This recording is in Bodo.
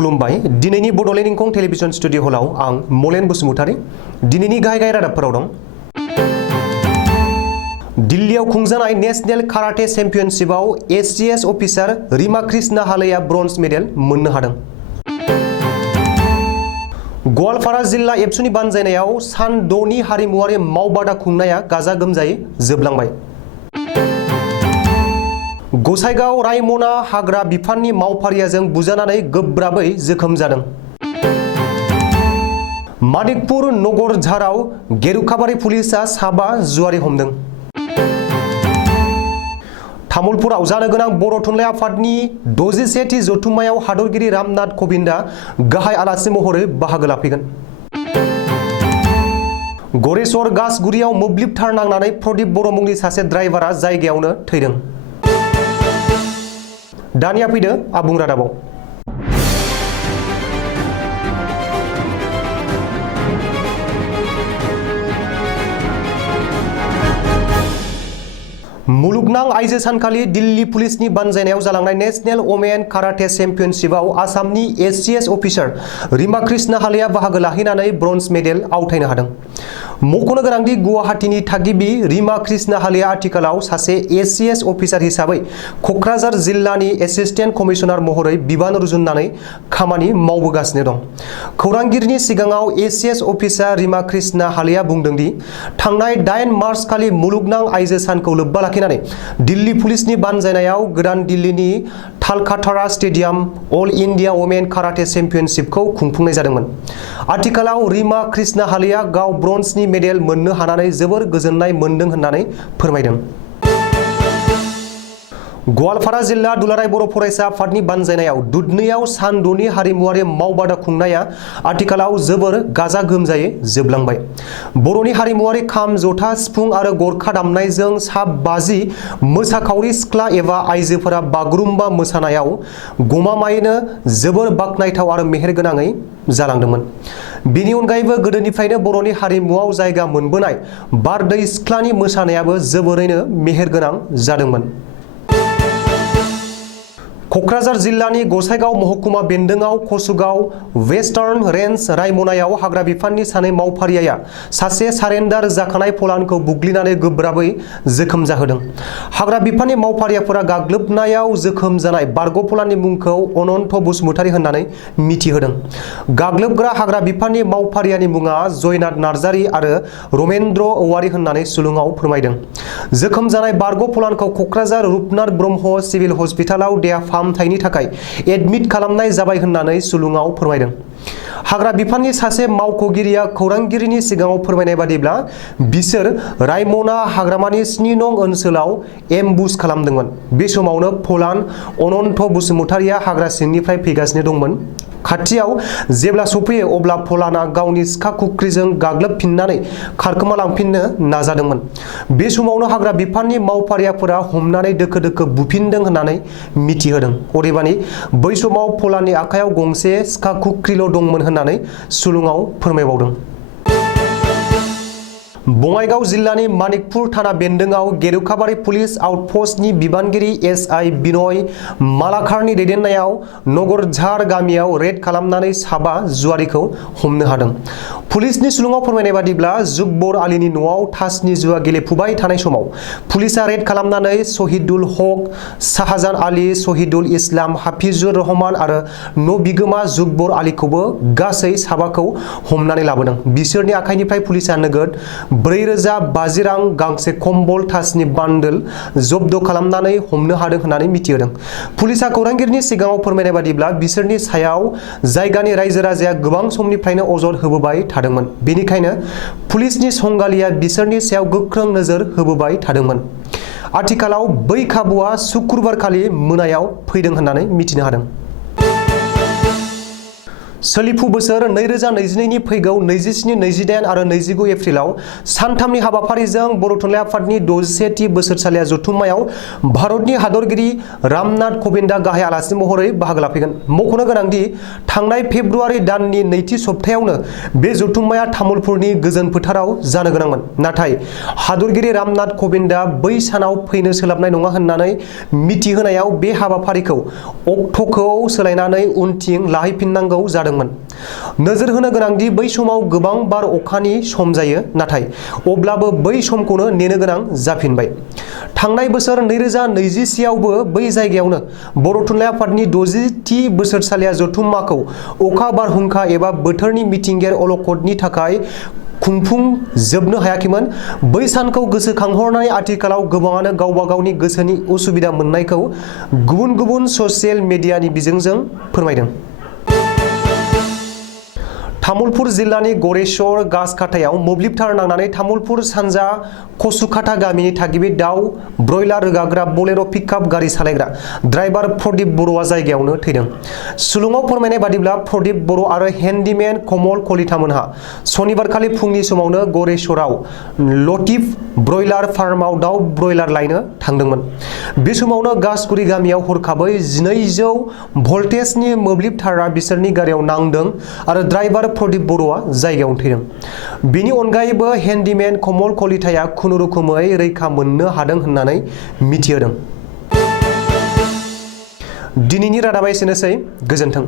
खुलुमबाय दिनैनि बडलेण्ड इंखं टेलिभिजन स्टुडिअ हलाव आं मलेन बसुमतारी दिनैनि गाहाय रादाबफोराव दं। दिल्लीआव खुंजानाय नेशनेल काराटे चेम्पियनशिपआव एससीएस अफिसार रीमा कृष्णा हालेया ब्रन्ज मेडेल मोननो हादों। गवालपारा जिल्ला एबसुनि बानजायनायाव सान 6नि हारिमुआरि मावबादा खुंनाया गाजा गोमजायै जोबलांबाय। गसाइगाव रायमना हाग्रा बिफाननि मावफारियाजों बुजानानै गोब्राबै जोखोम जादों। मानिकपुर नगरझाराव गेरुखाबारि पुलिसा 7 जुवारि हमदों। तामुलपुराव जानो गोनां बर' थुनलाइ आफादनि 61थि जथुम्मायाव हादरगिरि रामनाथ कविन्दआ गाहाय आलासि महरै बाहागो लाफैगोन। गरेस्वर गासगुरियाव मोब्लिब तार नांनानै प्रदीप बर' मुंनि सासे ड्राइभारा जायगायावनो थैदों। दानिया फैदो आबुं रादाबाव। मुलुगनां आइजो सानखालि दिल्ली पुलिसनि बानजायनायाव जालांनाय नेशनेल वमेन काराटे चेम्पियनशिपआव आसामनि एससीएस अफिसार रीमा कृष्णा हालेया बाहागो लाहैनानै ब्रन्ज मेडेल आवथायनो हादों। मख'नो गोनांदि गुवाहाटीनि थागिबि रीमा कृष्णा हालेया आथिखालाव सासे एससीएस अफिसार हिसाबै क'क्राझार जिल्लानि एसिस्टेन्ट कमिशनार महरै बिबान रुजुननानै खामानि मावबोगासिनो दं। खौरांगिरिनि सिगाङाव एससीएस अफिसार रीमा कृष्णा हालेया बुंदोंदि थांनाय 8 मार्च खालि मुलुगनां आइजो सानखौ लोब्बा लाखिनानै दिल्ली पुलिसनि बानजायनायाव गोदान दिल्लीनि Talkatora stadium all India women karate चेम्पियनशिपखौ खुंफुंनाय जादोंमोन। आथिखालाव रीमा कृष्णा हालेया गाव ब्रन्जनि मेडेल मोननो हानानै जोबोर गोजोननाय मोनदों होननानै फोरमायदों। गवालपारा जिल्ला दुलाराय बर' फरायसा आफादनि बानजायनायाव दुधनैयाव सान 6नि हारिमुआरि मावबादा खुंनाया आथिखालाव जोबोर गाजा गोमजायै जोबलांबाय। बर'नि हारिमुआरि खाम, जथा, सिफुं आरो गरखा दामनायजों सा 50 मोसाखावरि सिख्ला एबा आइजोफोरा बागुरुम्बा मोसानायाव गमामायैनो जोबोर बाखनायथाव आरो मेहेरगोनाङै जालांदोंमोन। बेनि अनगायैबो गोदोनिफ्रायनो बर'नि हारिमुआव जायगा मोनबोनाय बारदै सिख्लानि मोसानायाबो जोबोरैनो मेहेरगोनां जादोंमोन। क'क्राझार जिल्लानि गसाइगाव महकुमा बेन्दोंआव कसुगाव वेस्टार्न रेन्ज रायमनायाव हाग्रा बिफाननि सानै मावफारियाया सासे सारेन्डार जाखानाय फलानखौ बुग्लिनानै गोब्राबै जोखोम जाहोदों। हाग्रा बिफाननि मावफारियाफोरा गाग्लोबनायाव जोखोम जानाय बारग' फलाननि मुंखौ अनन्त बसुमतारी होननानै मिथिहोदों। गाग्लोबग्रा हाग्रा बिफाननि मावफारियानि मुङा जयनाथ नार्जारी आरो रमेन्द्र औवारी होननानै सुलुङाव फोरमायदों। जोखोम जानाय बारग' फलानखौ क'क्राझार रुपनाथ ब्रह्म सिभिल हस्पिटालाव देहा फाहामथायनि थाखाय एडमिट खालामनाय जाबाय होननानै सुलुङाव फोरमायदों। हाग्रा बिफाननि सासे मावख'गिरिया खौरांगिरिनि सिगाङाव फोरमायनाय बादिब्ला बिसोर रायमना हाग्रामानि 7 नं ओनसोलाव एम्बुस खालामदोंमोन। बे समावनो फलान अनन्त बसुमतारीया हाग्रा सिंनिफ्राय फैगासिनो दंमोन। खाथियाव जेब्ला सफैयो अब्ला फलाना गावनि सिखा खुख्रिजों गाग्लोबफिननानै खारखोमा लांफिननो नाजादोंमोन। बे समावनो हाग्रा बिफाननि मावफारियाफोरा हमनानै दोखो दोखो बुफिनदों होननानै मिथिहोदों। अदेबानि बै समाव फलाननि आखायाव गंसे सिखा खुख्रिल' दंमोन होननानै सुलुङाव फोरमायबावदों। बङाइगाव जिल्लानि मानिकपुर थाना बेन्दोंआव गेरुखाबारि पुलिस आउटपस्टनि बिबानगिरि एसआइ बिनय मालाकारनि दैदेननायाव नगरझार गामियाव रेड खालामनानै 7 जुवारिखौ हमनो हादों। पुलिसनि सुलुङाव फोरमायनाय बादिब्ला जुगबर आलीनि न'आव थासनि जुवा गेलेफुबाय थानाय समाव पुलिसा रेड खालामनानै शहीदुल हक, शाहजान आली, शहीदुल इस्लाम, हाफिजुर रहमान आरो न' बिगोमा जुगबर आलीखौबो गासै 7खौ हमनानै लाबोदों। बिसोरनि आखाइनिफ्राय पुलिसा नोगोद 4050 रां, गांसे कम्बल, थासनि बान्डोल जब्द खालामनानै हमनो हादों होननानै मिथिहोदों। पुलिसा खौरांगिरिनि सिगाङाव फोरमायनाय बादिब्ला बिसोरनि सायाव जायगानि रायजो राजाया गोबां समनिफ्रायनो अजद होबोबाय थादोंमोन। बेनिखायनो पुलिसनि संगालिया बिसोरनि सायाव गोख्रों नोजोर होबोबाय थादोंमोन। आथिखालाव बै खाबुआ सुक्रुबार खालि मोनायाव फैदों होननानै मिथिनो हादों। सोलिफु बोसोर 2022 नि फैगौ 27, 28 आरो 29 एप्रिलाव सानथामनि हाबाफारिजों बर' थुनलाइ आफादनि 61थि बोसोरसालिया जथुम्मायाव भारतनि हादरगिरि रामनाथ क'विंदआ गाहाय आलासि महरै बाहागो लाफैगोन। मख'नो गोनांदि थांनाय फेब्रुवारि दाननि नैथि सप्तायावनो बे जथुम्माया तामुलपुरनि गोजोन फोथाराव जानो गोनांमोन। नाथाय हादरगिरि रामनाथ क'विंदआ बै सानाव फैनो सोलाबनाय नङा होननानै मिथिहोनायाव बे हाबाफारिखौ अक्ट'खौ सोलायनानै उनथिं लाहैफिननांगौ जादोंमोन। नोजोर होनो गोनांदि बै समाव गोबां बार अखानि सम जायो, नाथाय अब्लाबो बै समखौनो नेनो गोनां जाफिनबाय। थांनाय बोसोर 2021 आवबो बै जायगायावनो बर' थुनलाइ आफादनि 60थि बोसोरसालिया जथुम्माखौ अखा बारहुंखा एबा बोथोरनि मिथिंगायारि अलखदनि थाखाय खुंफुंजोबनो हायाखैमोन। बै सानखौ गोसोखांहरनानै आथिखालाव गोबाङानो गावबा गावनि गोसोनि उसुबिदा मोननायखौ गुबुन गुबुन ससियेल मिडियानि बिजोंजों फोरमायदों। तामुलपुर जिल्लानि गरेस्वर गासखाथायाव मोब्लिब तार नांनानै तामुलपुर सानजा कसुखाथा गामिनि थागिबि दाउ ब्रयलार रोगाग्रा बलेर' पिकआप गारि सालायग्रा ड्राइभार प्रदीप बर'आ जायगायावनो थैदों। सुलुङाव फोरमायनाय बादिब्ला प्रदीप बर' आरो हेन्डीमेन कमल कलितामोनहा सनिबारखालि फुंनि समावनो गरेस्वराव लतीफ ब्रयलार फार्माव दाउ ब्रयलार लायनो थांदोंमोन। बे समावनो गासगुरि गामियाव हरखाबै 1200 भल्टेजनि मोब्लिब तारआ बिसोरनि गारियाव नांदों आरो ड्राइभार प्रदीप बर'आ जायगायावनो थैदों। बेनि अनगायैबो हेन्डीमेन कमल कलिताया खुनुरुखुमै रैखा मोननो हादों होननानै मिथिहोदों। दिनैनि रादाबा एसेनोसै। गोजोन्थों।